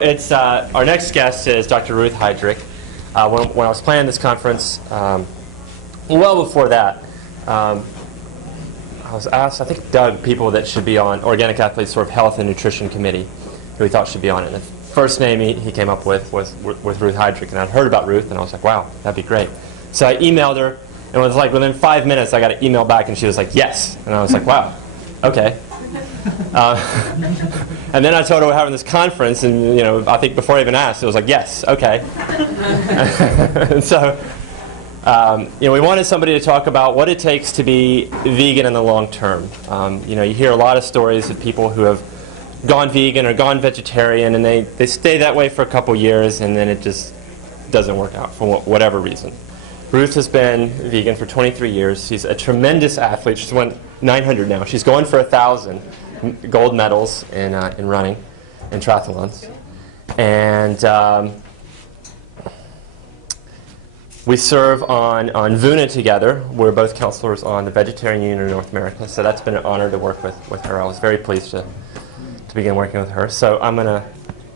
It's our next guest is Dr. Ruth Heidrich. When I was planning this conference, well before that, I was asked, I think Doug, people that should be on Organic Athletes sort of Health and Nutrition Committee, who he thought should be on it. And the first name he came up with was Ruth Heidrich, and I'd heard about Ruth, and I was like, wow, that'd be great. So I emailed her, and it was like within 5 minutes I got an email back, and she was like, yes. And I was like, wow, okay. And then I told her we're having this conference, and I think before I even asked, it was like, yes, okay. And so, we wanted somebody to talk about what it takes to be vegan in the long term. You hear a lot of stories of people who have gone vegan or gone vegetarian, and they stay that way for a couple years, and then it just doesn't work out for whatever reason. Ruth has been vegan for 23 years. She's a tremendous athlete. She's won 900 now. She's going for 1,000 gold medals in running, in triathlons. And we serve on VUNA together. We're both counselors on the Vegetarian Union of North America, so that's been an honor to work with her. I was very pleased to begin working with her. So I'm going to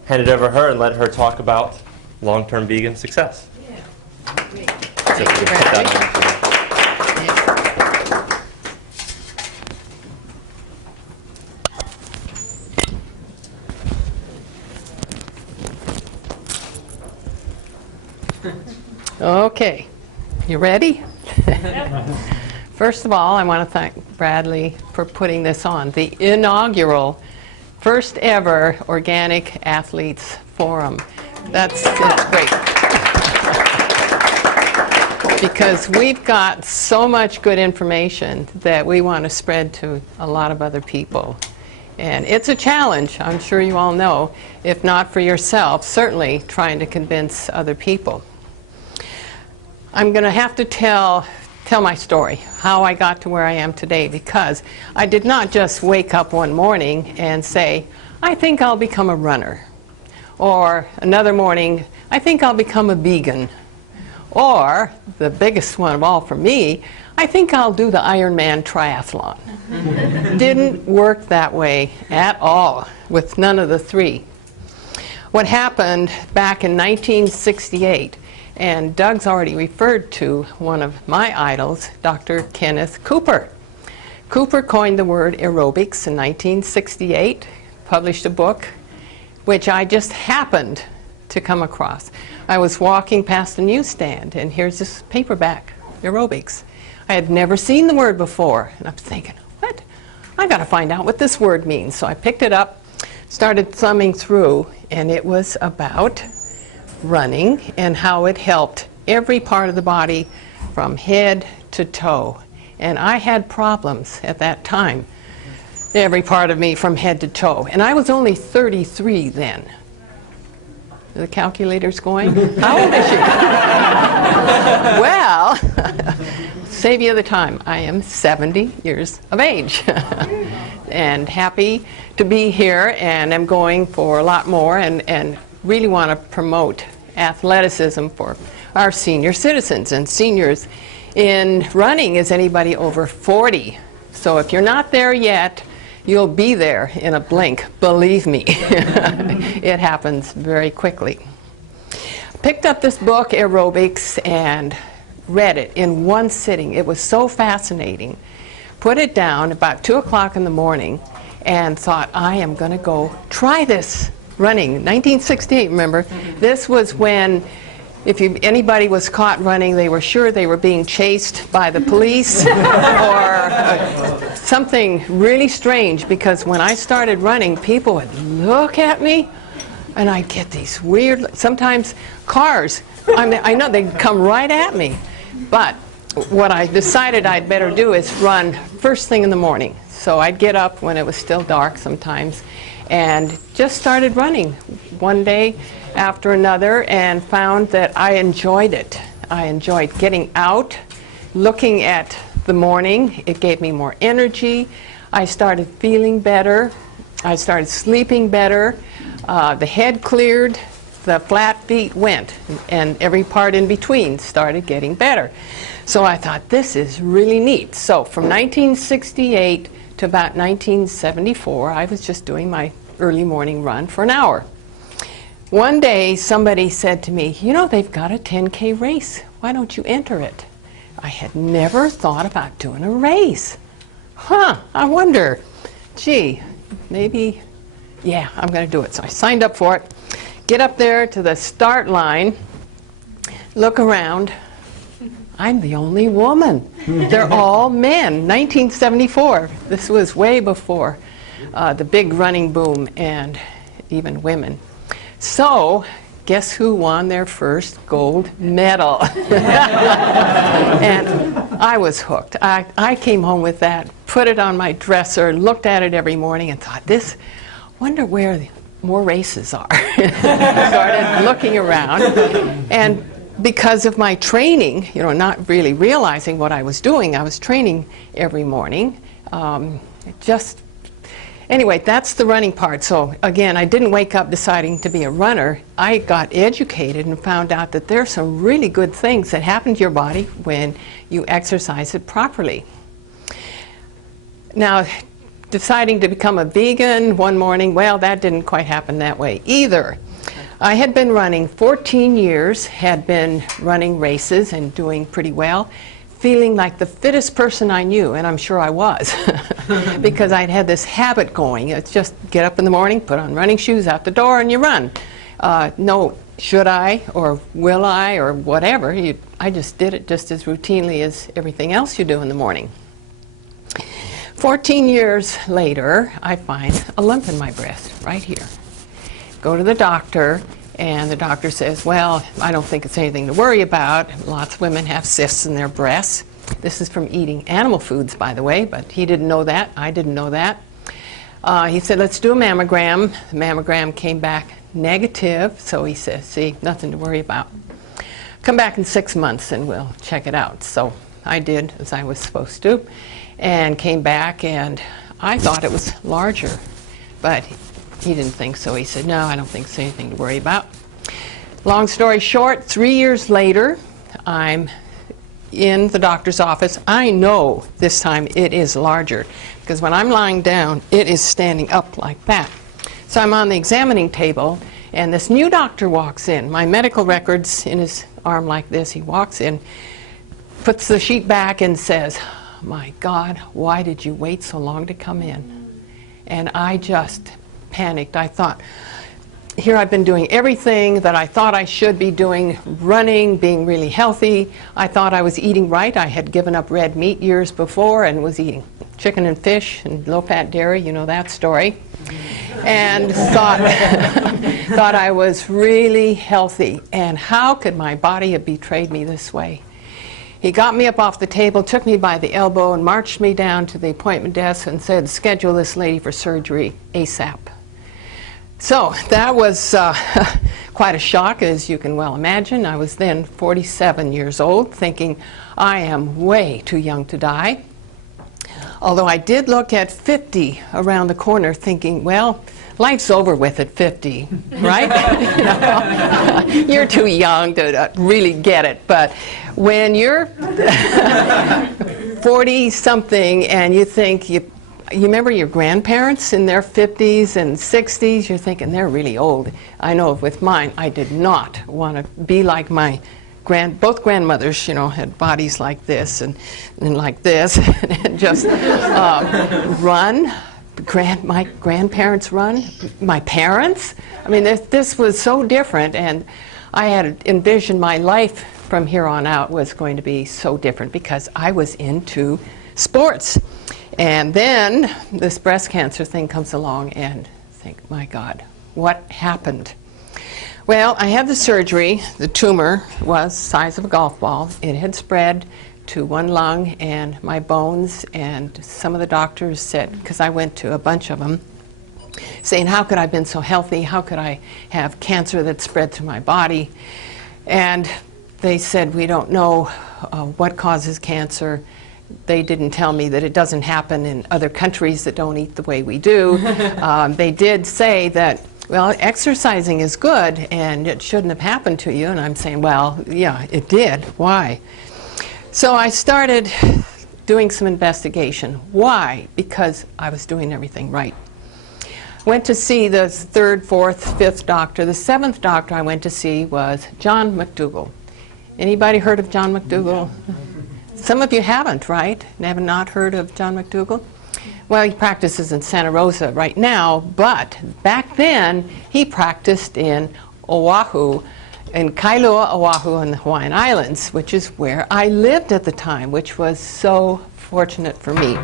hand it over to her and let her talk about long-term vegan success. Yeah. Great. Thank you, Bradley. Okay, you ready? First of all, I want to thank Bradley for putting this on. The inaugural, first ever Organic Athletes Forum. That's great. Because we've got so much good information that we want to spread to a lot of other people. And it's a challenge, I'm sure you all know, if not for yourself, certainly trying to convince other people. I'm going to have to tell my story, how I got to where I am today, because I did not just wake up one morning and say, I think I'll become a runner. Or another morning, I think I'll become a vegan. Or, the biggest one of all for me, I think I'll do the Ironman triathlon. Didn't work that way at all with none of the three. What happened back in 1968, and Doug's already referred to one of my idols, Dr. Kenneth Cooper. Cooper coined the word aerobics in 1968, published a book, which I just happened to come across. I was walking past a newsstand, and here's this paperback, aerobics. I had never seen the word before, and I'm thinking, what? I got to find out what this word means. So I picked it up, started thumbing through, and it was about running and how it helped every part of the body from head to toe. And I had problems at that time, every part of me from head to toe. And I was only 33 then. The calculator's going? How old is she? Well, save you the time. I am 70 years of age and happy to be here, and I'm going for a lot more and really want to promote athleticism for our senior citizens. And seniors in running is anybody over 40. So if you're not there yet, you'll be there in a blink, believe me. It happens very quickly. Picked up this book, Aerobics, and read it in one sitting. It was so fascinating. Put it down about 2 o'clock in the morning and thought, I am going to go try this running. 1968, remember? This was when anybody was caught running, they were sure they were being chased by the police or something really strange, because when I started running, people would look at me and I'd get these weird, sometimes cars, I know they'd come right at me. But what I decided I'd better do is run first thing in the morning. So I'd get up when it was still dark sometimes and just started running one day after another, and found that I enjoyed it. I enjoyed getting out, looking at the morning. It gave me more energy. I started feeling better. I started sleeping better. The head cleared. The flat feet went, and every part in between started getting better. So I thought, this is really neat. So from 1968 to about 1974, I was just doing my early morning run for an hour. One day somebody said to me, you know, they've got a 10K race. Why don't you enter it? I had never thought about doing a race. I wonder, gee, maybe, yeah, I'm going to do it. So I signed up for it. Get up there to the start line, look around. I'm the only woman. They're all men. 1974. This was way before the big running boom and even women. So, guess who won their first gold medal? And I was hooked. I came home with that, put it on my dresser, looked at it every morning and thought, wonder where the more races are. Started looking around. And because of my training, you know, not really realizing what I was doing, I was training every morning. Anyway, that's the running part. So again, I didn't wake up deciding to be a runner. I got educated and found out that there's some really good things that happen to your body when you exercise it properly. Now, deciding to become a vegan one morning, well, that didn't quite happen that way either. I had been running 14 years, had been running races and doing pretty well, feeling like the fittest person I knew, and I'm sure I was, because I'd had this habit going. It's just get up in the morning, put on running shoes, out the door, and you run. No, should I, or will I, or whatever. I just did it just as routinely as everything else you do in the morning. 14 years later, I find a lump in my breast, right here. Go to the doctor, and the doctor says, well, I don't think it's anything to worry about. Lots of women have cysts in their breasts. This is from eating animal foods, by the way, but he didn't know that. I didn't know that. He said, let's do a mammogram. The mammogram came back negative, so he says, see, nothing to worry about. Come back in 6 months and we'll check it out. So I did as I was supposed to, and came back, and I thought it was larger, but he didn't think so. He said, no, I don't think it's anything to worry about. Long story short, 3 years later, I'm in the doctor's office. I know this time it is larger, because when I'm lying down, it is standing up like that. So I'm on the examining table, and this new doctor walks in. My medical records in his arm like this. He walks in, puts the sheet back and says, my God, why did you wait so long to come in? And I just panicked. I thought, here I've been doing everything that I thought I should be doing, running, being really healthy. I thought I was eating right. I had given up red meat years before and was eating chicken and fish and low-fat dairy, you know that story. And thought, thought I was really healthy. And how could my body have betrayed me this way? He got me up off the table, took me by the elbow, and marched me down to the appointment desk and said, schedule this lady for surgery ASAP. So that was quite a shock, as you can well imagine. I was then 47 years old, thinking, I am way too young to die. Although I did look at 50 around the corner, thinking, well, life's over with at 50, right? You know, you're too young to really get it. But when you're 40-something and you think you remember your grandparents in their 50s and 60s, you're thinking they're really old. I know with mine, I did not want to be like my both grandmothers, you know, had bodies like this and like this, and just run. My grandparents run. My parents. I mean, this was so different, and I had envisioned my life from here on out was going to be so different because I was into sports. And then this breast cancer thing comes along, and I think, my God, what happened? Well, I had the surgery. The tumor was the size of a golf ball. It had spread to one lung and my bones, and some of the doctors said, because I went to a bunch of them, saying, how could I have been so healthy? How could I have cancer that spread through my body? And they said, we don't know what causes cancer. They didn't tell me that it doesn't happen in other countries that don't eat the way we do. They did say that, well, exercising is good and it shouldn't have happened to you. And I'm saying, well, yeah, it did. Why? So I started doing some investigation. Why? Because I was doing everything right. Went to see the third, fourth, fifth doctor. The seventh doctor I went to see was John McDougall. Anybody heard of John McDougall? Some of you haven't, right? Have not heard of John McDougall? Well, he practices in Santa Rosa right now, but back then he practiced in Oahu, in Kailua, Oahu, in the Hawaiian Islands, which is where I lived at the time, which was so fortunate for me.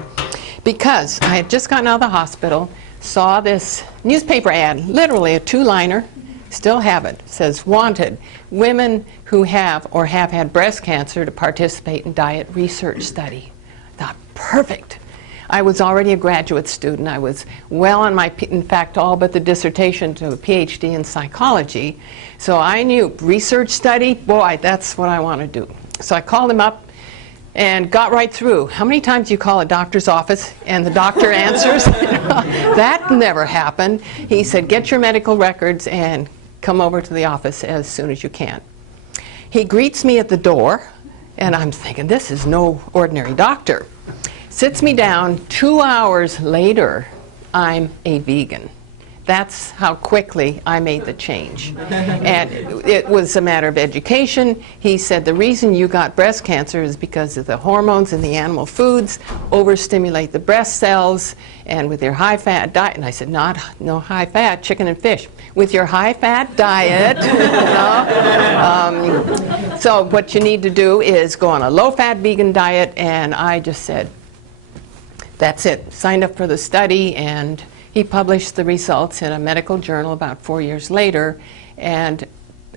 Because I had just gotten out of the hospital, saw this newspaper ad, literally a two-liner, still have it. It says, wanted, women who have or have had breast cancer to participate in diet research study. I thought, perfect. I was already a graduate student. I was well on my, in fact, all but the dissertation to a PhD in psychology. So I knew research study, boy, that's what I want to do. So I called him up and got right through. How many times do you call a doctor's office and the doctor answers? That never happened. He said, get your medical records and come over to the office as soon as you can. He greets me at the door, and I'm thinking, this is no ordinary doctor. Sits me down. 2 hours later, I'm a vegan. That's how quickly I made the change. And it was a matter of education. He said, the reason you got breast cancer is because of the hormones in the animal foods overstimulate the breast cells, and with your high-fat diet, and I said, no high-fat, chicken and fish. With your high-fat diet, so what you need to do is go on a low-fat vegan diet, and I just said, that's it. Signed up for the study, and he published the results in a medical journal about 4 years later, and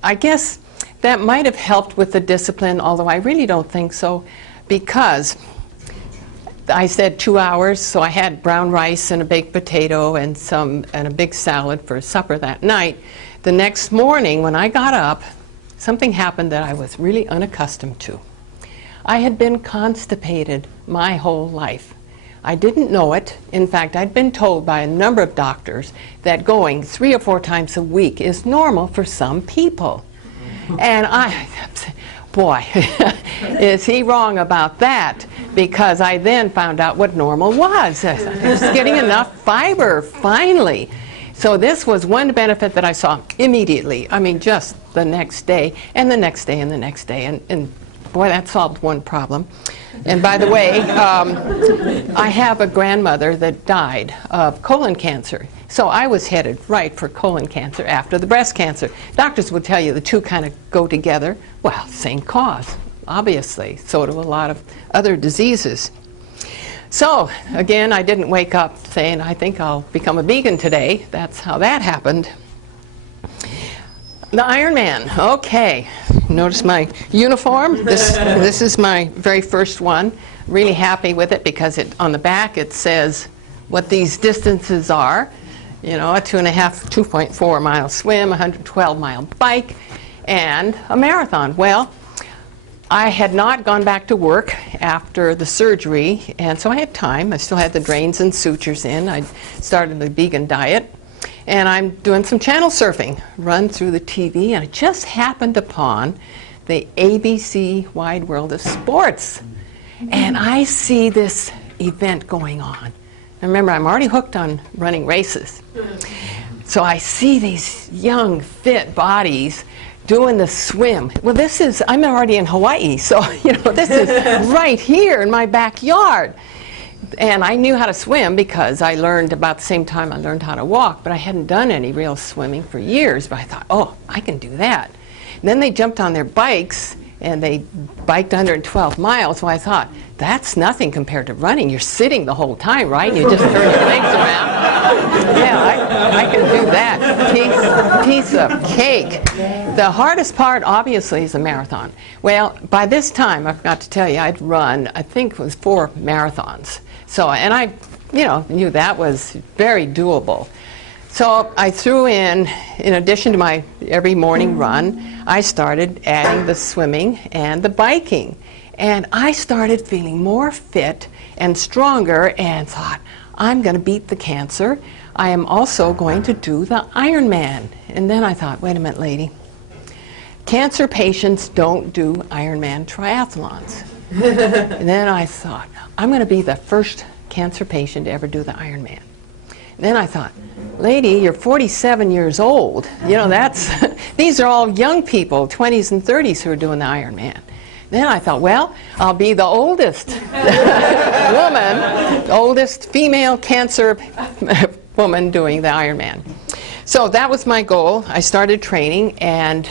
I guess that might have helped with the discipline, although I really don't think so, because I said 2 hours, so I had brown rice and a baked potato and a big salad for supper that night. The next morning when I got up, something happened that I was really unaccustomed to. I had been constipated my whole life. I didn't know it. In fact, I'd been told by a number of doctors that going 3 or 4 times a week is normal for some people. And I, boy, is he wrong about that? Because I then found out what normal was. I was getting enough fiber, finally. So this was one benefit that I saw immediately. I mean, just the next day, and the next day, and the next day. And boy, that solved one problem. And by the way, I have a grandmother that died of colon cancer. So I was headed right for colon cancer after the breast cancer. Doctors would tell you the two kind of go together. Well, same cause, obviously. So do a lot of other diseases. So again, I didn't wake up saying, I think I'll become a vegan today. That's how that happened. The Ironman, okay. Notice my uniform. This is my very first one. Really happy with it because on the back it says what these distances are. You know, a 2.4 mile swim, a 112-mile bike, and a marathon. Well, I had not gone back to work after the surgery, and so I had time. I still had the drains and sutures in. I started the vegan diet. And I'm doing some channel surfing, run through the TV, and I just happened upon the ABC Wide World of Sports. And I see this event going on. And remember, I'm already hooked on running races. So I see these young, fit bodies doing the swim. Well, I'm already in Hawaii, so this is right here in my backyard. And I knew how to swim because I learned about the same time I learned how to walk, but I hadn't done any real swimming for years. But I thought, oh, I can do that. And then they jumped on their bikes and they biked 112 miles. Well, I thought, that's nothing compared to running. You're sitting the whole time, right? You just turn your legs around. Yeah, I can do that. Piece of cake. The hardest part, obviously, is the marathon. Well, by this time, I forgot to tell you, I'd run, I think it was 4 marathons. So, and I, knew that was very doable. So I threw in addition to my every morning run, I started adding the swimming and the biking. And I started feeling more fit and stronger and thought, I'm going to beat the cancer. I am also going to do the Ironman. And then I thought, wait a minute, lady. Cancer patients don't do Ironman triathlons. And then I thought, I'm going to be the first cancer patient to ever do the Ironman. Then I thought, lady, you're 47 years old. You know, that's, these are all young people, 20s and 30s, who are doing the Ironman. Then I thought, well, I'll be the oldest woman, oldest female cancer woman doing the Ironman. So that was my goal. I started training, and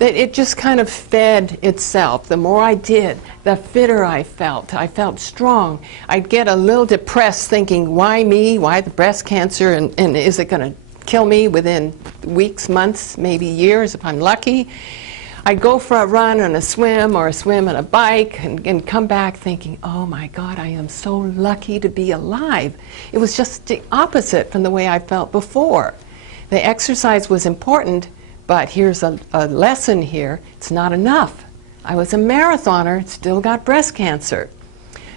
it just kind of fed itself. The more I did, the fitter I felt. I felt strong. I'd get a little depressed thinking, why me? Why the breast cancer? And is it going to kill me within weeks, months, maybe years if I'm lucky? I'd go for a run and a swim, or a swim and a bike, and come back thinking, oh my God, I am so lucky to be alive. It was just the opposite from the way I felt before. The exercise was important, but here's a lesson here. It's not enough. I was a marathoner, still got breast cancer.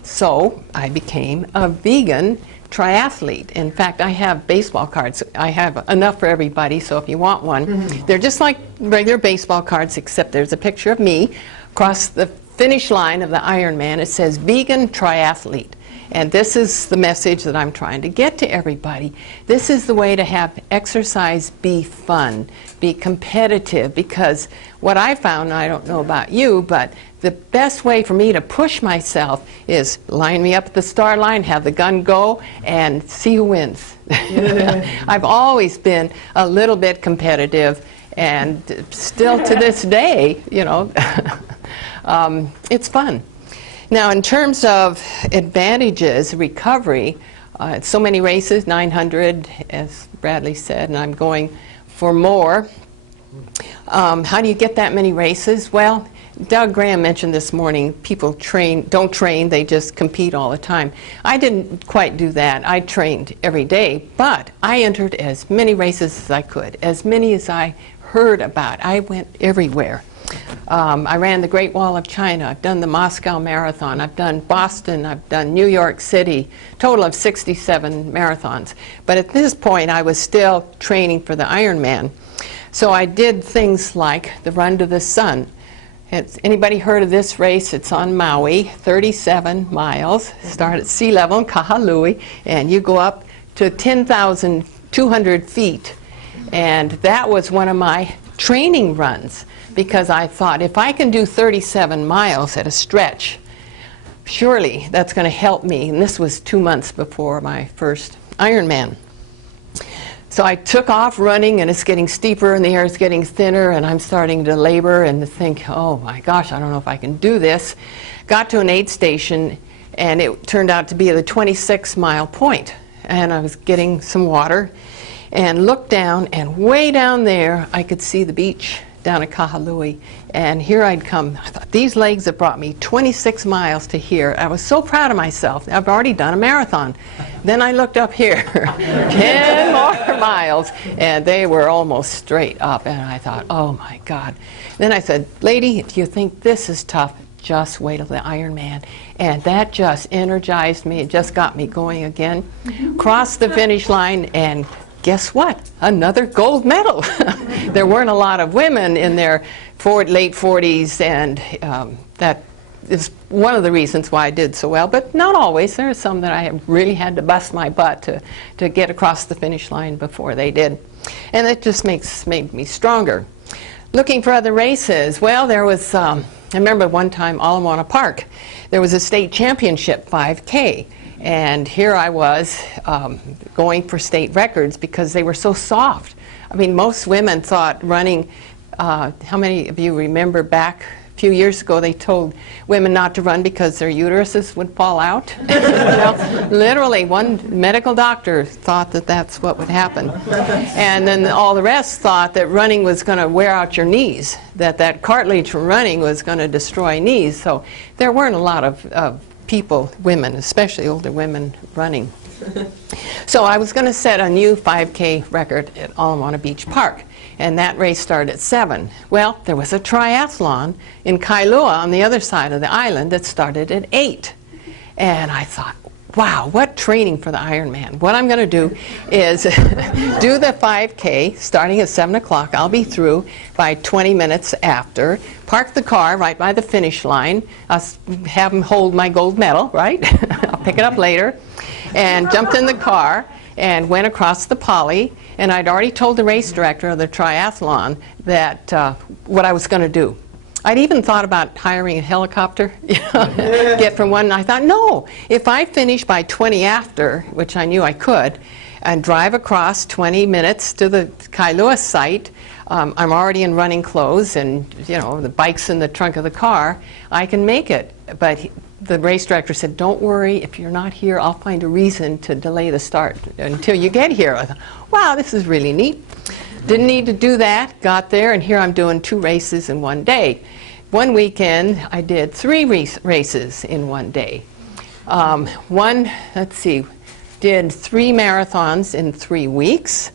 So I became a vegan triathlete. In fact, I have baseball cards. I have enough for everybody, so if you want one. They're just like regular baseball cards, except there's a picture of me across the finish line of the Ironman. It says vegan triathlete. And this is the message that I'm trying to get to everybody. This is the way to have exercise be fun, be competitive, because what I found, I don't know about you, but the best way for me to push myself is line me up at the start line, have the gun go, and see who wins. I've always been a little bit competitive, and still to this day, you know, it's fun. Now, in terms of advantages, recovery, so many races, 900, as Bradley said, and I'm going for more. How do you get that many races? Well, Doug Graham mentioned this morning, people don't train, they just compete all the time. I didn't quite do that. I trained every day, but I entered as many races as I could, as many as I heard about. I went everywhere. I ran the Great Wall of China. I've done the Moscow Marathon. I've done Boston. I've done New York City. Total of 67 marathons. But at this point, I was still training for the Ironman. So I did things like the Run to the Sun. Has anybody heard of this race? It's on Maui, 37 miles. Start at sea level in Kahului, and you go up to 10,200 feet. And that was one of my training runs, because I thought, if I can do 37 miles at a stretch, surely that's going to help me. And this was 2 months before my first Ironman. So I took off running, and it's getting steeper, and the air is getting thinner, and I'm starting to labor and to think, oh my gosh, I don't know if I can do this. Got to an aid station, and it turned out to be the 26-mile point. And I was getting some water, and looked down, and way down there, I could see the beach down at Kahului, and here I'd come. I thought, these legs have brought me 26 miles to here. I was so proud of myself. I've already done a marathon. Then I looked up here, 10 more miles, and they were almost straight up, and I thought, oh my God. Then I said, lady, if you think this is tough, just wait till the Ironman. And that just energized me. It just got me going again. Crossed the finish line, and guess what? Another gold medal. There weren't a lot of women in their late 40s, and that is one of the reasons why I did so well, but not always. There are some that I really had to bust my butt to get across the finish line before they did. And it just made me stronger. Looking for other races, well, there was, I remember one time, Alamoana Park, there was a state championship 5K. And here I was going for state records because they were so soft. I mean, most women thought running, how many of you remember back a few years ago they told women not to run because their uteruses would fall out? You know, literally, one medical doctor thought that that's what would happen. And then all the rest thought that running was going to wear out your knees, that cartilage from running was going to destroy knees. So there weren't a lot of people, women, especially older women, running. So I was going to set a new 5K record at Alamoana Beach Park, and that race started at 7. Well, there was a triathlon in Kailua on the other side of the island that started at 8. And I thought, wow, what training for the Ironman. What I'm going to do is do the 5K starting at 7 o'clock. I'll be through by 20 minutes after. Park the car right by the finish line. I'll have them hold my gold medal, right? I'll pick it up later. And jumped in the car and went across the poly, and I'd already told the race director of the triathlon that what I was going to do. I'd even thought about hiring a helicopter, get from one. And I thought, no, if I finish by 20 after, which I knew I could, and drive across 20 minutes to the Kailua site, I'm already in running clothes, and the bike's in the trunk of the car, I can make it. But the race director said, don't worry, if you're not here, I'll find a reason to delay the start until you get here. I thought, wow, this is really neat. Didn't need to do that, got there, and here I'm doing 2 races in one day. One weekend, I did 3 races in one day. Did 3 marathons in 3 weeks,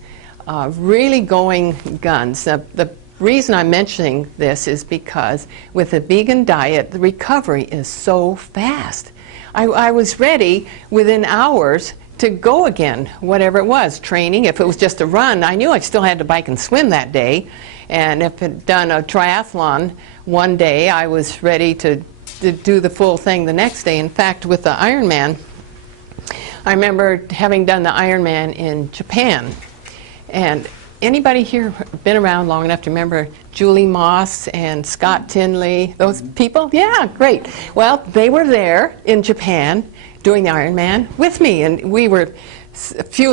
really going guns. The reason I'm mentioning this is because with a vegan diet, the recovery is so fast. I was ready within hours to go again, whatever it was, training. If it was just a run, I knew I still had to bike and swim that day. And if I'd done a triathlon one day, I was ready to do the full thing the next day. In fact, with the Ironman, I remember having done the Ironman in Japan. And anybody here been around long enough to remember Julie Moss and Scott Tinley, those people? Yeah, great. Well, they were there in Japan doing the Ironman with me, and we were several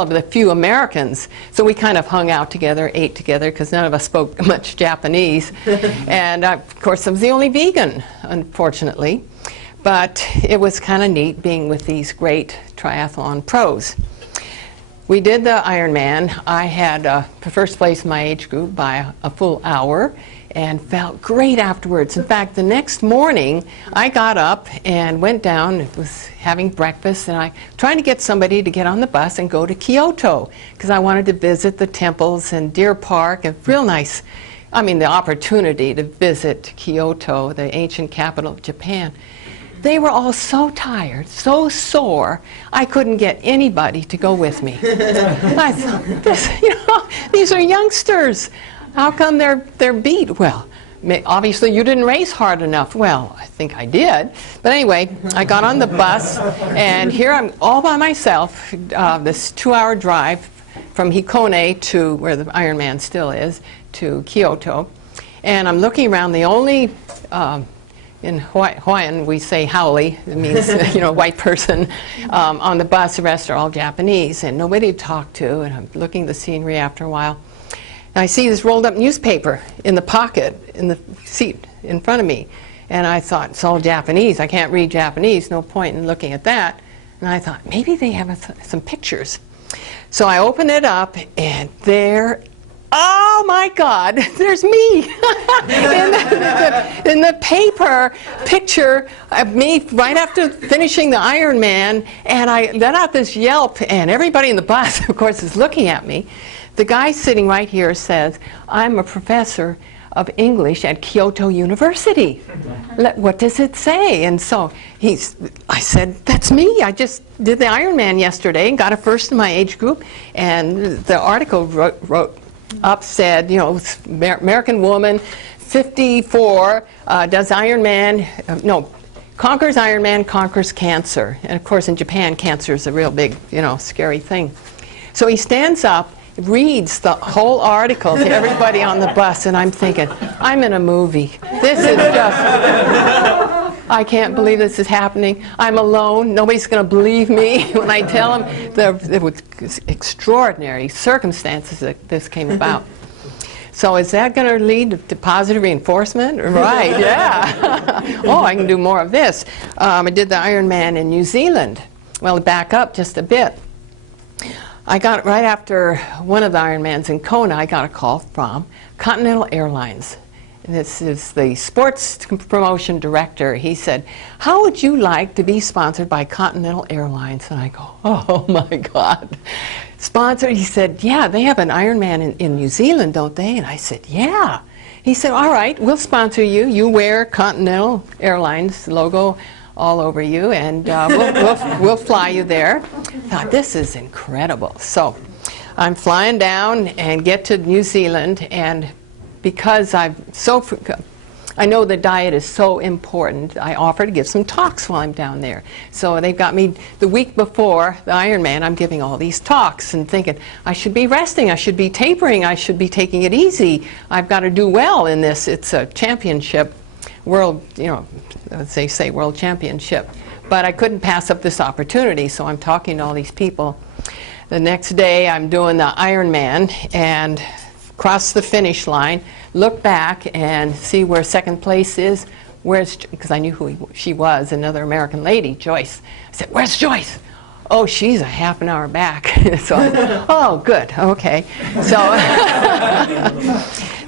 of the few Americans, so we kind of hung out together, ate together, because none of us spoke much Japanese. And of course, I was the only vegan, unfortunately. But it was kind of neat being with these great triathlon pros. We did the Ironman. I had first place in my age group by a full hour and felt great afterwards. In fact, the next morning, I got up and went down, was having breakfast, and I tried to get somebody to get on the bus and go to Kyoto, because I wanted to visit the temples and Deer Park, and real nice, the opportunity to visit Kyoto, the ancient capital of Japan. They were all so tired, so sore, I couldn't get anybody to go with me. I thought, these are youngsters. How come they're beat? Well, obviously you didn't race hard enough. Well, I think I did. But anyway, I got on the bus, and here I'm all by myself, this 2-hour drive from Hikone to where the Ironman still is, to Kyoto. And I'm looking around, the only... in Hawaiian, we say haole. It means, white person. On the bus, the rest are all Japanese, and nobody to talk to. And I'm looking at the scenery after a while. And I see this rolled up newspaper in the pocket, in the seat in front of me. And I thought, it's all Japanese. I can't read Japanese. No point in looking at that. And I thought, maybe they have some pictures. So I open it up, and there, oh my God, there's me in the paper picture of me right after finishing the Ironman, and I let out this yelp, and everybody in the bus, of course, is looking at me. The guy sitting right here says, I'm a professor of English at Kyoto University. What does it say? And so I said, that's me. I just did the Ironman yesterday and got a first in my age group, and the article wrote up said, American woman, 54, does Ironman, conquers Ironman, conquers cancer. And of course in Japan, cancer is a real big, scary thing. So he stands up, reads the whole article to everybody on the bus, and I'm thinking, I'm in a movie. This is just, I can't believe this is happening. I'm alone. Nobody's going to believe me when I tell them. There was extraordinary circumstances that this came about. So is that going to lead to positive reinforcement? Right, yeah. Oh, I can do more of this. I did the Ironman in New Zealand. Well, to back up just a bit, I got, right after one of the Ironmans in Kona, I got a call from Continental Airlines. And this is the sports promotion director. He said, how would you like to be sponsored by Continental Airlines? And I go, oh my God. Sponsored? He said, yeah, they have an Ironman in New Zealand, don't they? And I said, yeah. He said, all right, we'll sponsor you. You wear Continental Airlines logo all over you, and we'll fly you there. I thought, this is incredible. So I'm flying down and get to New Zealand, and because I've I know the diet is so important. I offer to give some talks while I'm down there. So they've got me the week before the Ironman. I'm giving all these talks and thinking I should be resting, I should be tapering, I should be taking it easy. I've got to do well in this. It's a championship, world, as they say, world championship. But I couldn't pass up this opportunity, so I'm talking to all these people. The next day I'm doing the Ironman and cross the finish line, look back and see where second place is. Because I knew who she was, another American lady, Joyce. I said, "Where's Joyce?" "Oh, she's a half an hour back." So I said, "Oh, good, okay." So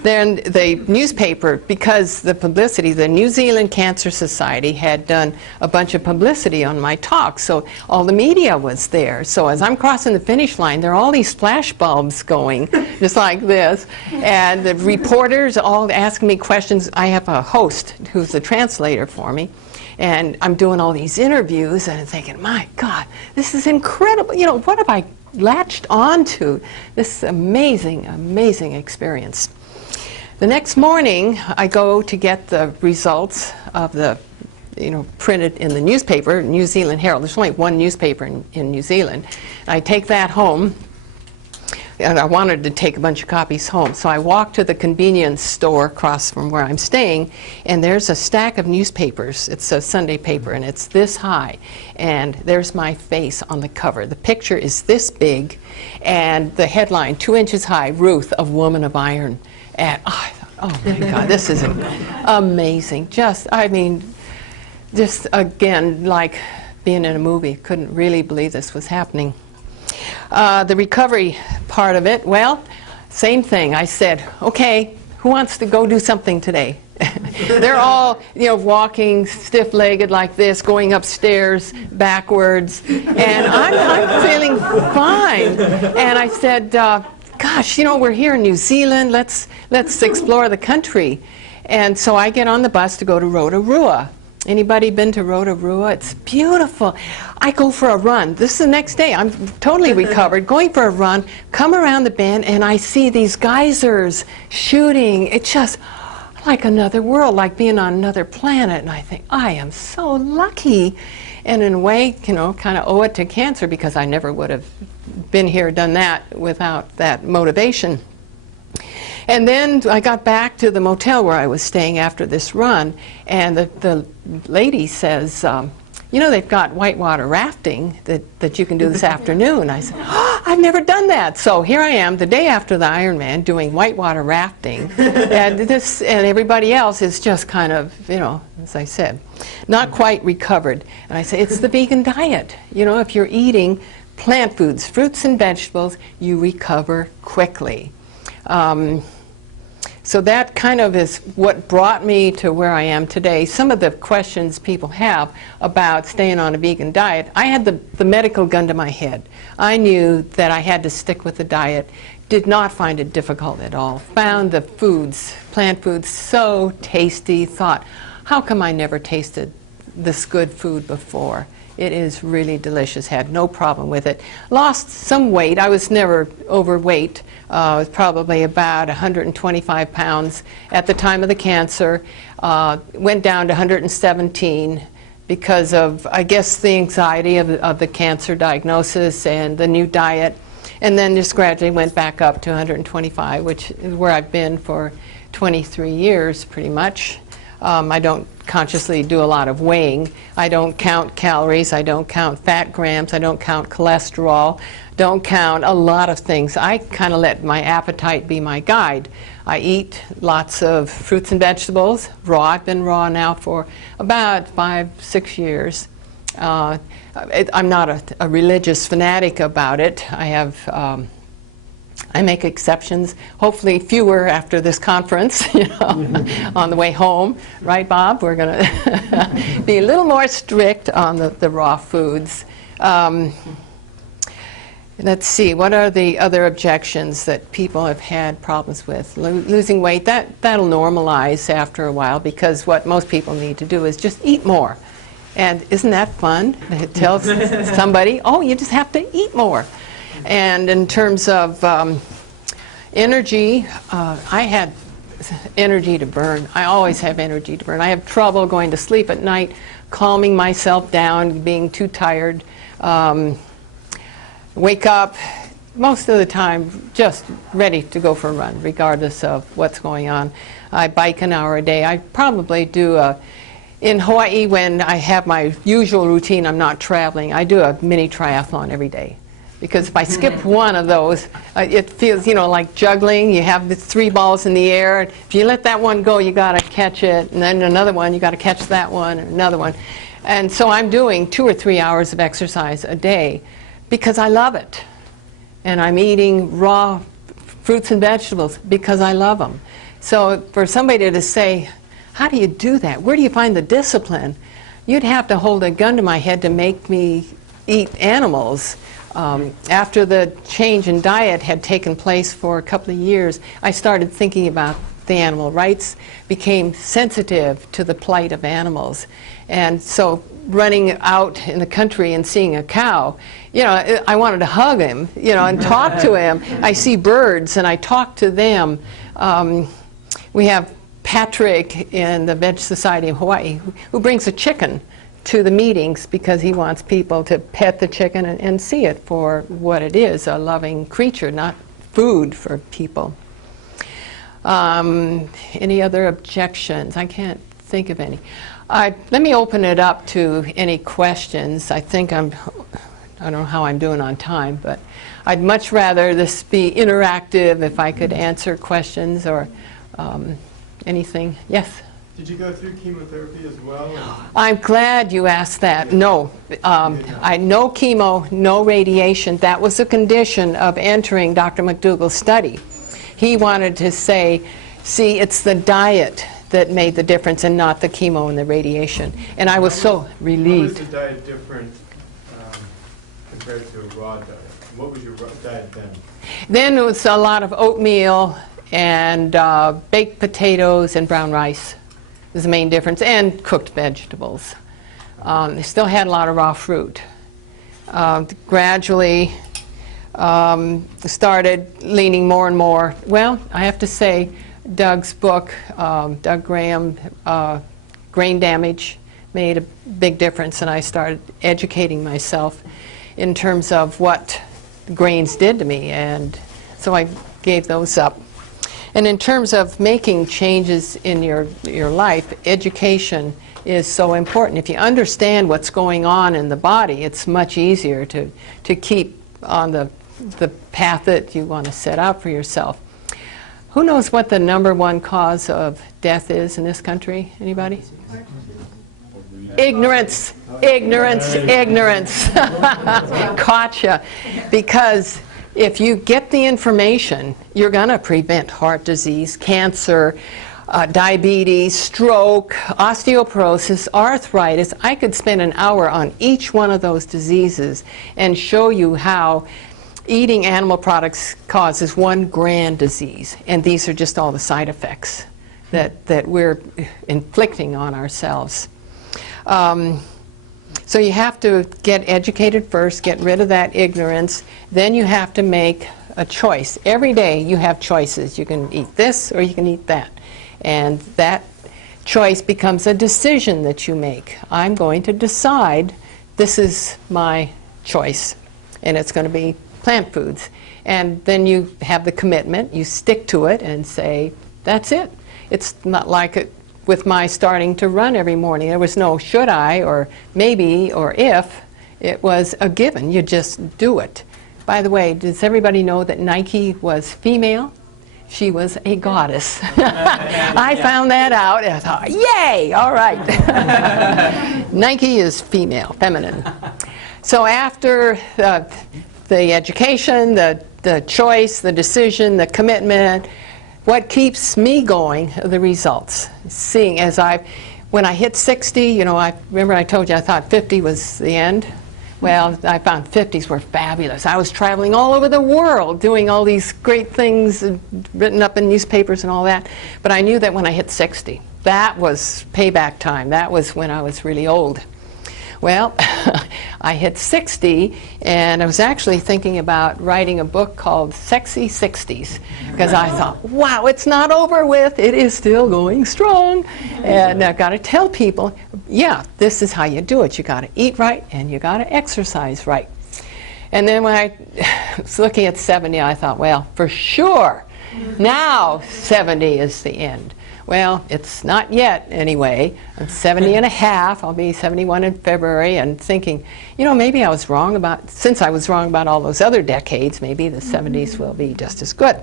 then the newspaper, because the publicity, the New Zealand Cancer Society had done a bunch of publicity on my talk, so all the media was there. So as I'm crossing the finish line, there are all these flash bulbs going, just like this, and the reporters all asking me questions. I have a host who's the translator for me, and I'm doing all these interviews, and I'm thinking, my God, this is incredible. What have I latched onto? This is amazing, amazing experience. The next morning, I go to get the results of the, printed in the newspaper, New Zealand Herald. There's only one newspaper in New Zealand. I take that home, and I wanted to take a bunch of copies home. So I walk to the convenience store across from where I'm staying, and there's a stack of newspapers. It's a Sunday paper, and it's this high. And there's my face on the cover. The picture is this big, and the headline, 2 inches high, Ruth, a woman of iron. And I thought, oh my God, this is amazing. Just again, like being in a movie. Couldn't really believe this was happening. The recovery part of it, well, same thing. I said, okay, who wants to go do something today? They're all, walking stiff-legged like this, going upstairs backwards, and I'm feeling fine. And I said, gosh, we're here in New Zealand. Let's explore the country. And so I get on the bus to go to Rotorua. Anybody been to Rotorua? It's beautiful. I go for a run. This is the next day. I'm totally recovered. Going for a run, come around the bend, and I see these geysers shooting. It's just like another world, like being on another planet. And I think, I am so lucky. And in a way, kind of owe it to cancer, because I never would have been here, done that without that motivation. And then I got back to the motel where I was staying after this run, and the lady says, they've got whitewater rafting that you can do this afternoon. I said, oh, I've never done that. So here I am, the day after the Ironman, doing whitewater rafting, and everybody else is just kind of, as I said, not quite recovered. And I say, it's the vegan diet. If you're eating plant foods, fruits and vegetables, you recover quickly. So that kind of is what brought me to where I am today. Some of the questions people have about staying on a vegan diet, I had the medical gun to my head. I knew that I had to stick with the diet. Did not find it difficult at all. Found the foods, plant foods, so tasty. Thought, how come I never tasted this good food before? It is really delicious. Had no problem with it. Lost some weight. I was never overweight. I was probably about 125 pounds at the time of the cancer. Went down to 117 because of, I guess, the anxiety of the cancer diagnosis and the new diet. And then just gradually went back up to 125, which is where I've been for 23 years, pretty much. I don't consciously do a lot of weighing. I don't count calories. I don't count fat grams. I don't count cholesterol. Don't count a lot of things. I kind of let my appetite be my guide. I eat lots of fruits and vegetables, raw. I've been raw now for about 5-6 years. I'm not a religious fanatic about it. I make exceptions, hopefully fewer after this conference, on the way home. Right, Bob? We're going to be a little more strict on the raw foods. Let's see, what are the other objections that people have had problems with? Losing weight, that'll normalize after a while, because what most people need to do is just eat more. And isn't that fun? It tells somebody, oh, you just have to eat more. And in terms of energy, I had energy to burn. I always have energy to burn. I have trouble going to sleep at night, calming myself down, being too tired. Wake up most of the time just ready to go for a run, regardless of what's going on. I bike an hour a day. I probably do in Hawaii, when I have my usual routine, I'm not traveling, I do a mini triathlon every day. Because if I skip one of those, it feels, like juggling. You have the 3 balls in the air. If you let that one go, you got to catch it. And then another one, you got to catch that one, and another one. And so I'm doing 2 or 3 hours of exercise a day because I love it. And I'm eating raw fruits and vegetables because I love them. So for somebody to say, how do you do that? Where do you find the discipline? You'd have to hold a gun to my head to make me eat animals. After the change in diet had taken place for a couple of years, I started thinking about the animal rights, became sensitive to the plight of animals. And so running out in the country and seeing a cow, I wanted to hug him, and talk to him. I see birds and I talk to them. We have Patrick in the Veg Society of Hawaii who brings a chicken to the meetings because he wants people to pet the chicken and see it for what it is, a loving creature, not food for people. Any other objections? I can't think of any. Let me open it up to any questions. I don't know how I'm doing on time, but I'd much rather this be interactive if I could answer questions or anything. Yes? Did you go through chemotherapy as well? I'm glad you asked that. No. No chemo, no radiation. That was a condition of entering Dr. McDougall's study. He wanted to say, see, it's the diet that made the difference and not the chemo and the radiation. And I was so relieved. How was the diet different compared to a raw diet? What was your raw diet then? Then it was a lot of oatmeal and baked potatoes and brown rice is the main difference, and cooked vegetables. They still had a lot of raw fruit. Gradually started leaning more and more. Well, I have to say, Doug's book, Doug Graham, Grain Damage, made a big difference, and I started educating myself in terms of what grains did to me, and so I gave those up. And in terms of making changes in your life, education is so important. If you understand what's going on in the body, it's much easier to keep on the path that you want to set out for yourself. Who knows what the #1 cause of death is in this country? Anybody? Ignorance, ignorance, ignorance. Caught ya. Because if you get the information, you're going to prevent heart disease, cancer, diabetes, stroke, osteoporosis, arthritis. I could spend an hour on each one of those diseases and show you how eating animal products causes one grand disease. And these are just all the side effects that we're inflicting on ourselves. So you have to get educated first, get rid of that ignorance, then you have to make a choice. Every day you have choices. You can eat this or you can eat that. And that choice becomes a decision that you make. I'm going to decide this is my choice, and it's going to be plant foods. And then you have the commitment, you stick to it and say, that's it. It's not like it with my starting to run every morning. There was no should I or maybe or if. It was a given. You just do it. By the way, does everybody know that Nike was female? She was a goddess. I found that out and I thought, yay, all right. Nike is female, feminine. So after the education, the choice, the decision, the commitment, what keeps me going are the results. Seeing as when I hit 60, I remember I told you I thought 50 was the end. Well, I found 50s were fabulous. I was traveling all over the world doing all these great things written up in newspapers and all that. But I knew that when I hit 60, that was payback time. That was when I was really old. Well, I hit 60, and I was actually thinking about writing a book called Sexy 60s, because I thought, wow, it's not over with, it is still going strong. And I've got to tell people, yeah, this is how you do it. You got to eat right and you got to exercise right. And then when I was looking at 70, I thought, well, for sure, now 70 is the end. Well, it's not yet anyway. I'm 70 and a half. I'll be 71 in February, and thinking, you know, maybe I was wrong about, since I was wrong about all those other decades, maybe the 70s will be just as good.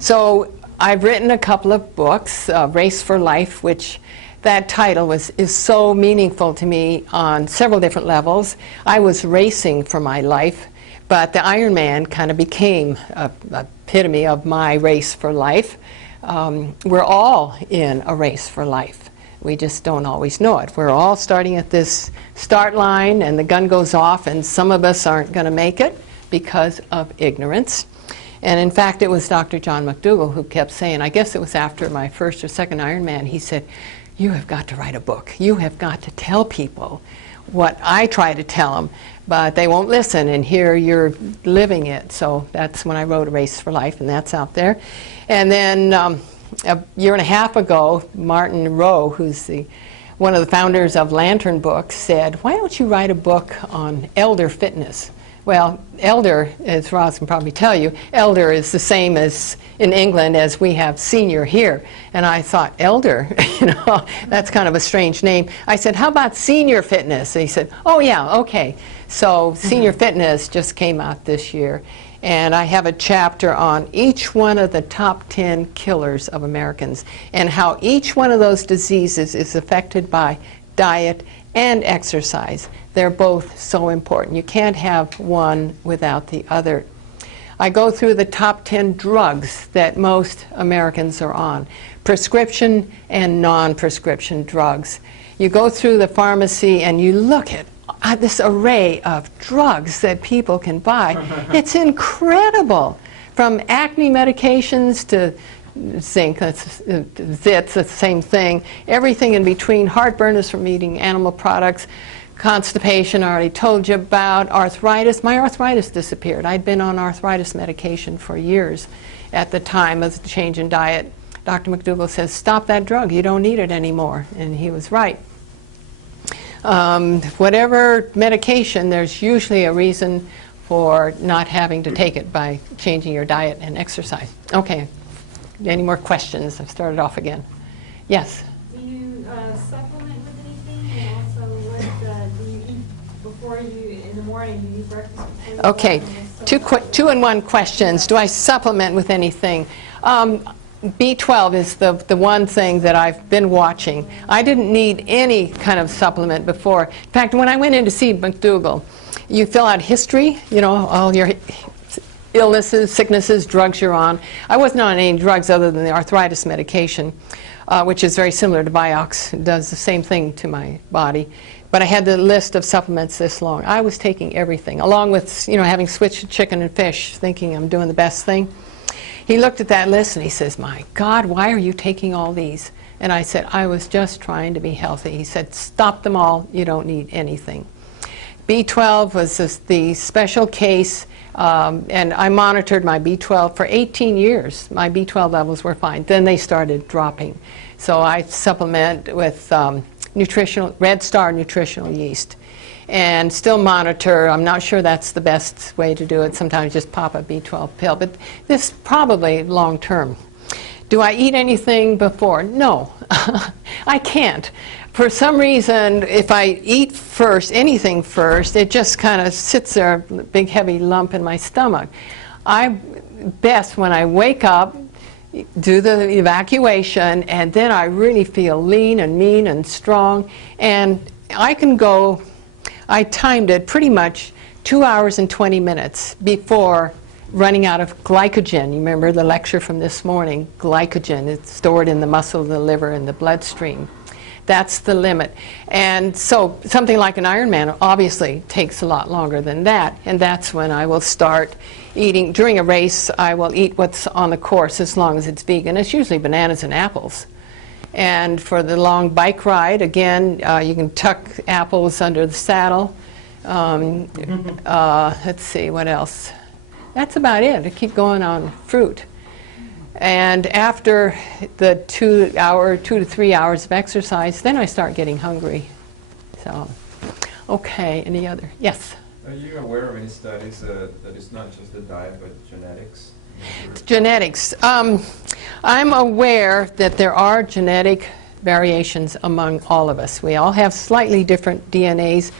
So I've written a couple of books, Race for Life, which that title is so meaningful to me on several different levels. I was racing for my life, but the Ironman kind of became an epitome of my race for life. We're all in a race for life. We just don't always know it. We're all starting at this start line, and the gun goes off, and some of us aren't going to make it because of ignorance. And in fact, it was Dr. John McDougall who kept saying, I guess it was after my first or second Ironman, he said, you have got to write a book. You have got to tell people what I try to tell them, but they won't listen, and here you're living it. So that's when I wrote A Race for Life, and that's out there. And then a year and a half ago, Martin Rowe, who's one of the founders of Lantern Books, said, why don't you write a book on elder fitness? Well, elder, as Roz can probably tell you, elder is the same as in England as we have senior here. And I thought, elder, you know, that's kind of a strange name. I said, how about senior fitness? And he said, oh yeah, okay. So senior fitness just came out this year. And I have a chapter on each one of the top 10 killers of Americans and how each one of those diseases is affected by diet and exercise. They're both so important. You can't have one without the other. I go through the top 10 drugs that most Americans are on, prescription and non-prescription drugs. You go through the pharmacy and you look at this array of drugs that people can buy. It's incredible. From acne medications to zinc, zits, that's the same thing. Everything in between. Heartburn is from eating animal products. Constipation, I already told you about. Arthritis. My arthritis disappeared. I'd been on arthritis medication for years at the time of the change in diet. Dr. McDougall says, stop that drug. You don't need it anymore. And he was right. Whatever medication, there's usually a reason for not having to take it by changing your diet and exercise. Okay. Any more questions? I've started off again. Yes? Do you supplement with anything? And also, what do you eat before you, in the morning, do you eat breakfast before you Okay. go? Two in one questions. Do I supplement with anything? B12 is the one thing that I've been watching. I didn't need any kind of supplement before. In fact, when I went in to see McDougall, you fill out history, you know, all your illnesses, sicknesses, drugs you're on. I wasn't on any drugs other than the arthritis medication, which is very similar to Vioxx. It does the same thing to my body. But I had the list of supplements this long. I was taking everything, along with, you know, having switched to chicken and fish, thinking I'm doing the best thing. He looked at that list and he says, my God, why are you taking all these? And I said, I was just trying to be healthy. He said, stop them all. You don't need anything. B12 was the special case, and I monitored my B12 for 18 years. My B12 levels were fine. Then they started dropping. So I supplement with Red Star nutritional yeast and still monitor. I'm not sure that's the best way to do it. Sometimes just pop a B12 pill, but this probably long term. Do I eat anything before? No, I can't. For some reason, if I eat first, anything first, it just kind of sits there, a big heavy lump in my stomach. I best when I wake up, do the evacuation, and then I really feel lean and mean and strong. And I can go, I timed it pretty much 2 hours and 20 minutes before running out of glycogen. You remember the lecture from this morning, glycogen. It's stored in the muscle, the liver, and the bloodstream. That's the limit. And so something like an Ironman obviously takes a lot longer than that, and that's when I will start eating. During a race, I will eat what's on the course as long as it's vegan. It's usually bananas and apples. And for the long bike ride, again, you can tuck apples under the saddle, Let's see, what else? That's about it. I keep going on fruit. And after the 2 to 3 hours of exercise, then I start getting hungry. So, okay, any other? Yes? Are you aware of any studies that it's not just the diet, but genetics? Genetics. I'm aware that there are genetic variations among all of us. We all have slightly different DNAs.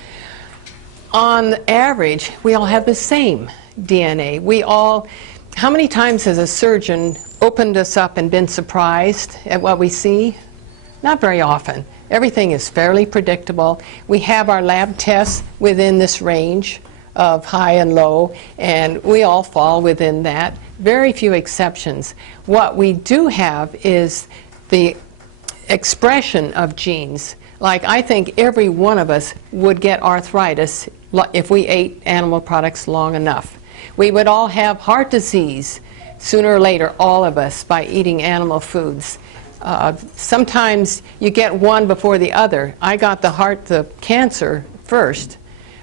On average, we all have the same DNA. How many times has a surgeon opened us up and been surprised at what we see? Not very often. Everything is fairly predictable. We have our lab tests within this range of high and low, and we all fall within that. Very few exceptions. What we do have is the expression of genes. Like, I think every one of us would get arthritis if we ate animal products long enough. We would all have heart disease sooner or later, all of us, by eating animal foods. Sometimes you get one before the other. I got the cancer first,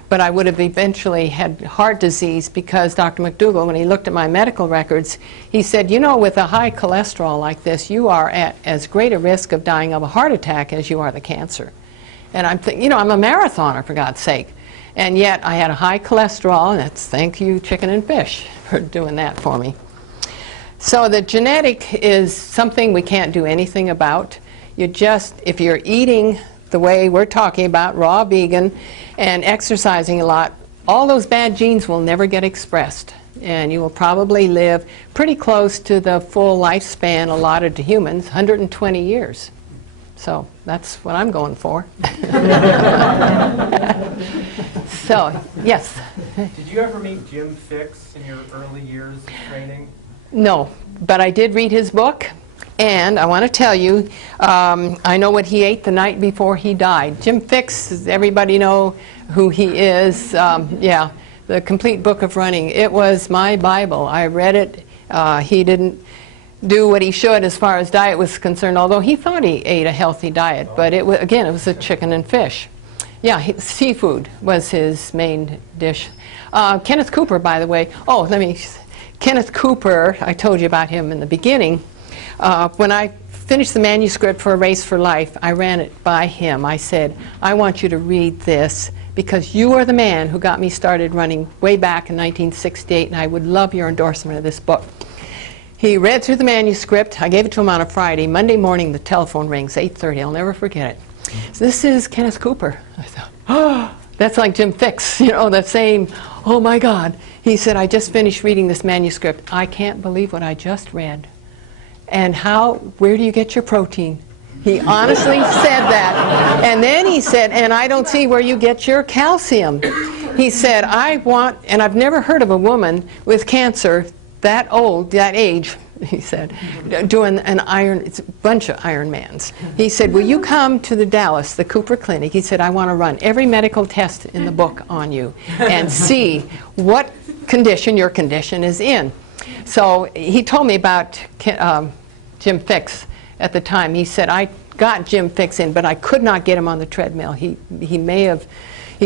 but I would have eventually had heart disease because Dr. McDougall, when he looked at my medical records, he said, you know, with a high cholesterol like this, you are at as great a risk of dying of a heart attack as you are the cancer. And I'm thinking, you know, I'm a marathoner, for God's sake. And yet I had a high cholesterol, and that's thank you, chicken and fish, for doing that for me. So the genetic is something we can't do anything about. If you're eating the way we're talking about, raw vegan, and exercising a lot, all those bad genes will never get expressed. And you will probably live pretty close to the full lifespan allotted to humans, 120 years. So that's what I'm going for. So, yes? Did you ever meet Jim Fixx in your early years of training? No, but I did read his book, and I want to tell you, I know what he ate the night before he died. Jim Fixx, does everybody know who he is? Yeah, the Complete Book of Running. It was my Bible. I read it. He didn't do what he should as far as diet was concerned, although he thought he ate a healthy diet, but it was, again, it was a chicken and fish. Yeah, seafood was his main dish. Kenneth Cooper, by the way, Kenneth Cooper, I told you about him in the beginning. When I finished the manuscript for A Race for Life, I ran it by him. I said, I want you to read this because you are the man who got me started running way back in 1968, and I would love your endorsement of this book. He read through the manuscript. I gave it to him on a Friday. Monday morning, the telephone rings, 8:30. I'll never forget it. So this is Kenneth Cooper. I thought, oh, that's like Jim Fixx, you know, the same, oh my God. He said, I just finished reading this manuscript. I can't believe what I just read. And where do you get your protein? He honestly said that. And then he said, and I don't see where you get your calcium. He said, and I've never heard of a woman with cancer that old, that age, he said, doing it's a bunch of Ironmans. He said, will you come to the Cooper Clinic? He said, I want to run every medical test in the book on you and see what condition your condition is in. So he told me about Jim Fixx at the time. He said, I got Jim Fixx in, but I could not get him on the treadmill. He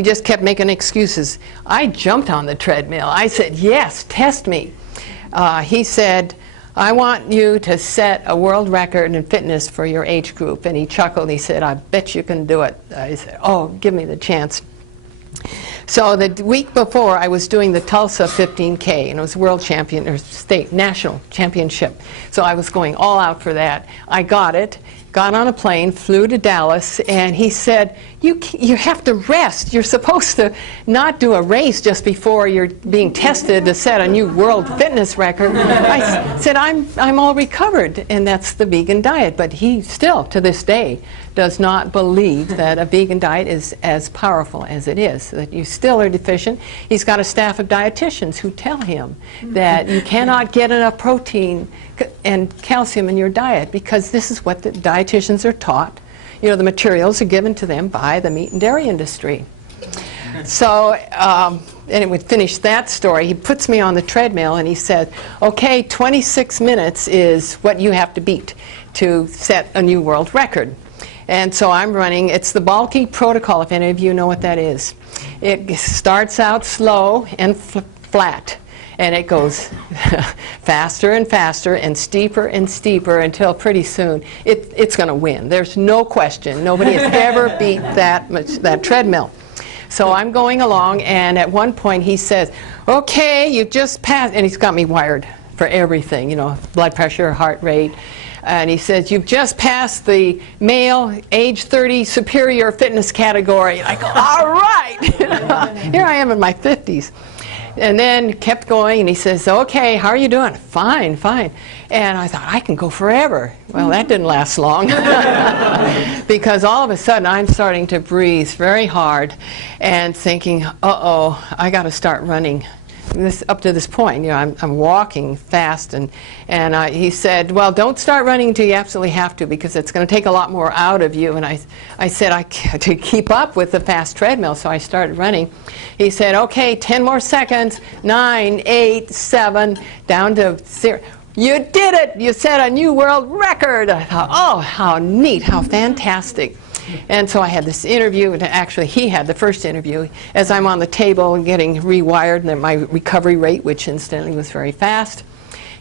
just kept making excuses. I jumped on the treadmill. I said, yes, test me. He said, I want you to set a world record in fitness for your age group. And he chuckled. He said, I bet you can do it. I said, oh, give me the chance. So the week before, I was doing the Tulsa 15K, and it was world champion, or national championship. So I was going all out for that. I got it, got on a plane, flew to Dallas, and he said, you have to rest. You're supposed to not do a race just before you're being tested to set a new world fitness record. I said, I'm all recovered, and that's the vegan diet. But he still, to this day, does not believe that a vegan diet is as powerful as it is, that you still are deficient. He's got a staff of dietitians who tell him that you cannot get enough protein and calcium in your diet because this is what the dietitians are taught. You know, the materials are given to them by the meat and dairy industry. So, and it would finish that story. He puts me on the treadmill and he said, okay, 26 minutes is what you have to beat to set a new world record. And so I'm running, it's the bulky protocol, if any of you know what that is. It starts out slow and flat, and it goes faster and faster and steeper until pretty soon it's going to win. There's no question. Nobody has ever beat that treadmill. So I'm going along, and at one point he says, okay, you just passed, and he's got me wired for everything, you know, blood pressure, heart rate. And he says, you've just passed the male age 30 superior fitness category. I go, all right. Here I am in my 50s. And then kept going, and he says, okay, how are you doing? Fine, fine. And I thought, I can go forever. Well, that didn't last long. Because all of a sudden, I'm starting to breathe very hard and thinking, uh-oh, I got to start running. Up to this point, you know, I'm walking fast, and he said, well, don't start running until you absolutely have to, because it's going to take a lot more out of you. And I said, to keep up with the fast treadmill, so I started running. He said, okay, 10 more seconds, 9, 8, 7, down to 0. You did it! You set a new world record! I thought, oh, how neat, how fantastic. And so I had this interview, and actually he had the first interview, as I'm on the table getting rewired, and my recovery rate, which incidentally was very fast.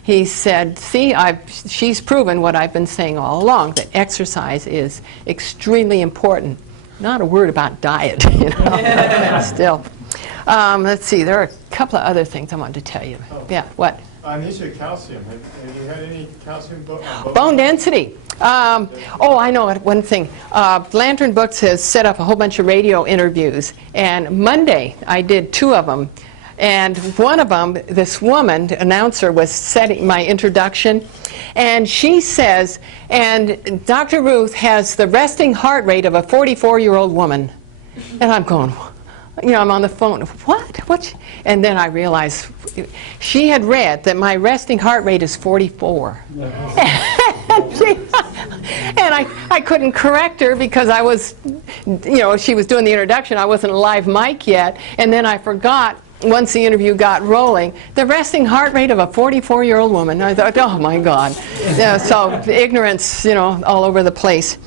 He said, see, she's proven what I've been saying all along, that exercise is extremely important. Not a word about diet, you know, still. Let's see, there are a couple of other things I wanted to tell you. Yeah, what? On the issue of calcium, have you had any calcium bone density. Oh, I know one thing. Lantern Books has set up a whole bunch of radio interviews, and Monday I did 2 of them. And one of them, this woman, announcer, was setting my introduction, and she says, and Dr. Ruth has the resting heart rate of a 44-year-old woman. And I'm going, you know, I'm on the phone, what? And then I realized she had read that my resting heart rate is 44. And I couldn't correct her because I was, you know, she was doing the introduction. I wasn't a live mic yet. And then I forgot, once the interview got rolling, the resting heart rate of a 44-year-old woman. I thought, oh, my God. Yeah, so ignorance, you know, all over the place.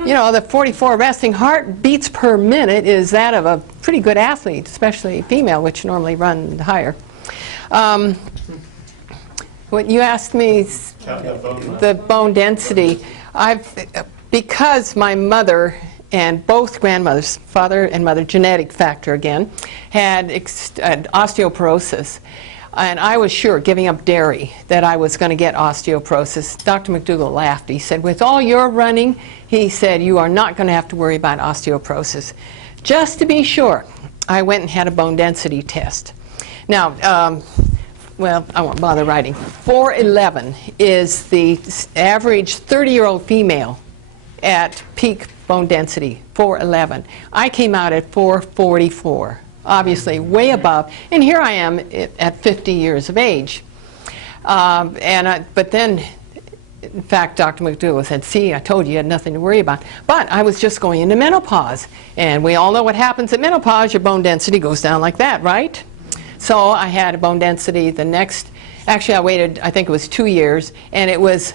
You know, the 44 resting heart beats per minute is that of a pretty good athlete, especially female, which normally run higher. What you asked me, the bone density, because my mother and both grandmothers, father and mother, genetic factor again, had osteoporosis. And I was sure, giving up dairy, that I was going to get osteoporosis. Dr. McDougall laughed. He said, with all your running, he said, you are not going to have to worry about osteoporosis. Just to be sure, I went and had a bone density test. Now, well, I won't bother writing. 411 is the average 30-year-old female at peak bone density, 411. I came out at 444. Obviously way above, and here I am at 50 years of age. But then, in fact, Dr. McDougall said, see, I told you had nothing to worry about. But I was just going into menopause, and we all know what happens at menopause. Your bone density goes down like that, right? So I had a bone density the next, actually I waited, I think it was 2 years, and it was,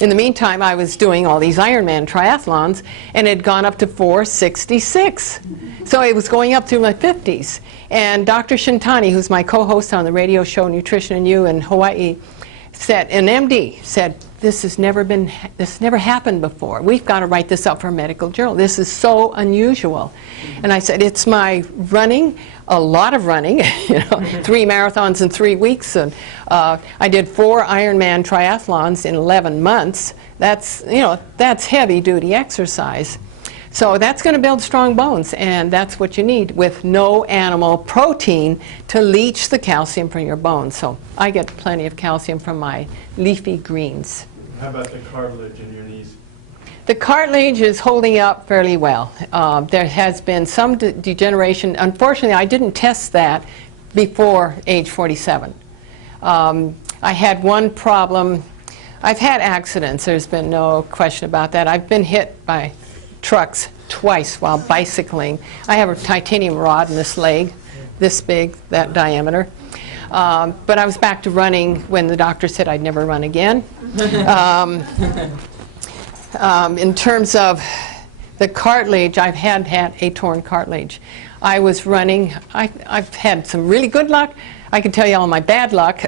in the meantime, I was doing all these Ironman triathlons, and it had gone up to 466. So it was going up through my 50s. And Dr. Shintani, who's my co-host on the radio show Nutrition and You in Hawaii, said, an MD, said, this has never happened before. We've got to write this up for a medical journal. This is so unusual. And I said, it's my running, a lot of running, you know, 3 marathons in 3 weeks. And I did 4 Ironman triathlons in 11 months. That's, you know, that's heavy duty exercise. So that's going to build strong bones, and that's what you need with no animal protein to leach the calcium from your bones. So I get plenty of calcium from my leafy greens. How about the cartilage in your knees? The cartilage is holding up fairly well. There has been some degeneration. Unfortunately, I didn't test that before age 47. I had one problem. I've had accidents. There's been no question about that. I've been hit by trucks twice while bicycling. I have a titanium rod in this leg, this big, that diameter. But I was back to running when the doctor said I'd never run again. In terms of the cartilage, I've had a torn cartilage. I was running, I've had some really good luck. I can tell you all my bad luck.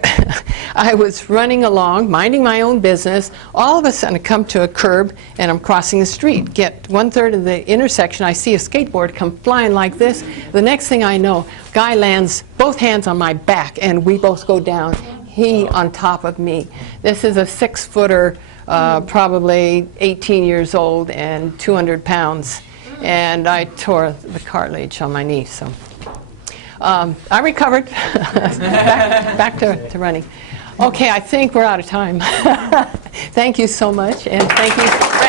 I was running along, minding my own business. All of a sudden, I come to a curb, and I'm crossing the street. Get 1/3 of the intersection, I see a skateboard come flying like this. The next thing I know, guy lands both hands on my back, and we both go down. He on top of me. This is a 6-footer, probably 18 years old and 200 pounds. And I tore the cartilage on my knee. So. I recovered. back to running. Okay, I think we're out of time. Thank you so much, and thank you.